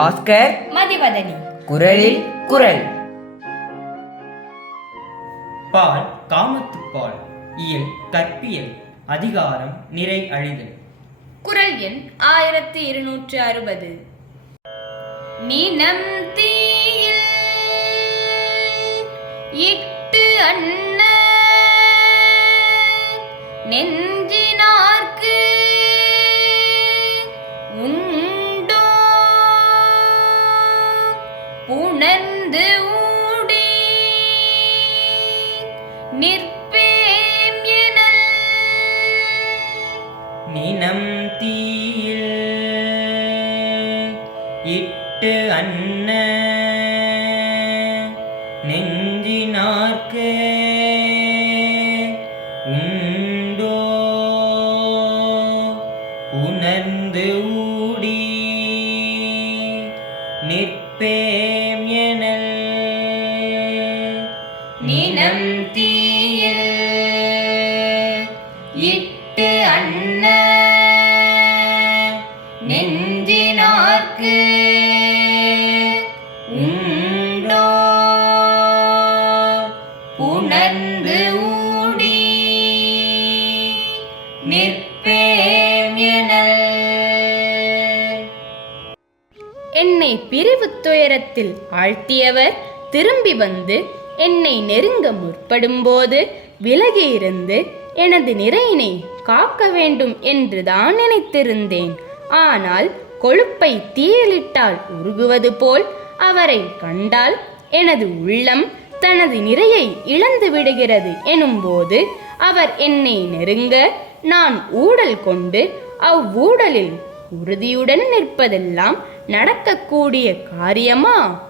பாஸ்கர். மதிவதனி. குரலில் குரல். பால் காமத்துப்பால் இயல் கற்பியல். அதிகாரம் நிறை அழிதல். குரல் எண் ஆயிரத்தி இருநூற்று அறுபது. நீனம் தீயில் உணர்ந்து ஊடி. நிற்பேம் எனல். நினம் தீயில் இட்டு அன்ன. நெஞ்சினார்க்கு உண்டோ. உணர்ந்து ஊடி நிற்பேம் எனல். நினம் தீயில் இட்டு அண்ண நெஞ்சினார்க்கு உண்டோ? புணர்ந்து ஊடி நிற்பேம் எனல். என்னை பிரிவு துயரத்தில் ஆழ்த்தியவர். திரும்பி வந்து என்னை நெருங்க முற்படும்போது விலகியிருந்து எனது நிறையினை காக்க வேண்டும் என்றுதான் நினைத்திருந்தேன். ஆனால் கொழுப்பை தீயிலிட்டால் உருகுவது போல் அவரை கண்டால் எனது உள்ளம் தனது நிறையை இழந்து விடுகிறது எனும்போது அவர் என்னை நெருங்க நான் ஊடல் கொண்டு அவ்வூடலில் உறுதியுடன் நிற்பதெல்லாம் நடக்கக்கூடிய காரியமா?